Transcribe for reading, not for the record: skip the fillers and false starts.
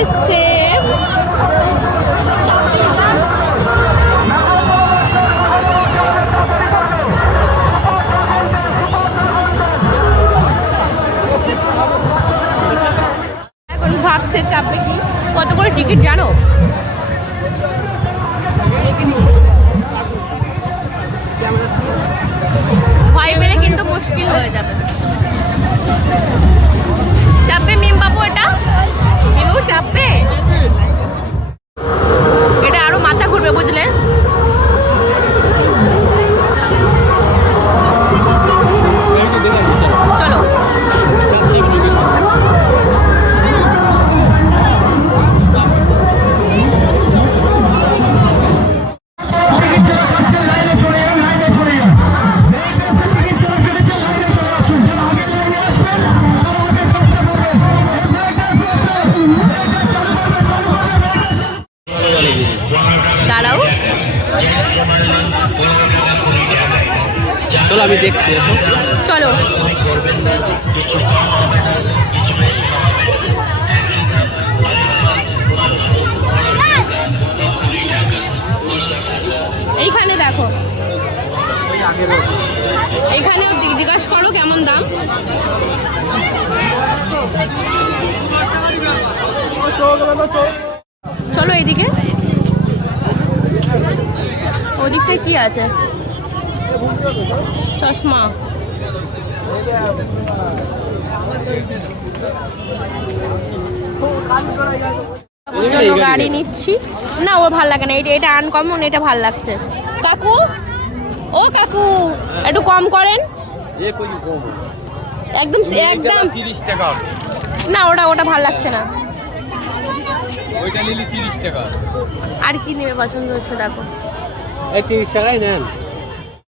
এসছে। এখন ভাবছে চাপবে কি। কত করে টিকিট জানো? ভয় পেলে কিন্তু মুশকিল হয়ে যাবে। চাপবে মিম বাবু? এটা মিম বাবু চাপবে? এটা আরো মাথা ঘুরবে বুঝলে। চলো দাঁড়াও, চলো আমি দেখছি। চলো এইখানে দেখো, এইখানেও জিজ্ঞাসা করো কেমন দাম। চলো এইদিকে, ওদিকটা কি আছে? চশমা। জন্য গাড়ি নিচ্ছি না, ও ভাল লাগে না। এটা আনকমন, এটা ভাল লাগছে। কাকু, ও কাকু একটু কম করেন। একদম একদম 30 টাকা। না, ওটা ভাল লাগছে না। ওইটা নিলে 30 টাকা। আর কি নেবে পছন্দ হচ্ছে দেখো। এই 30 টাকাই নেন।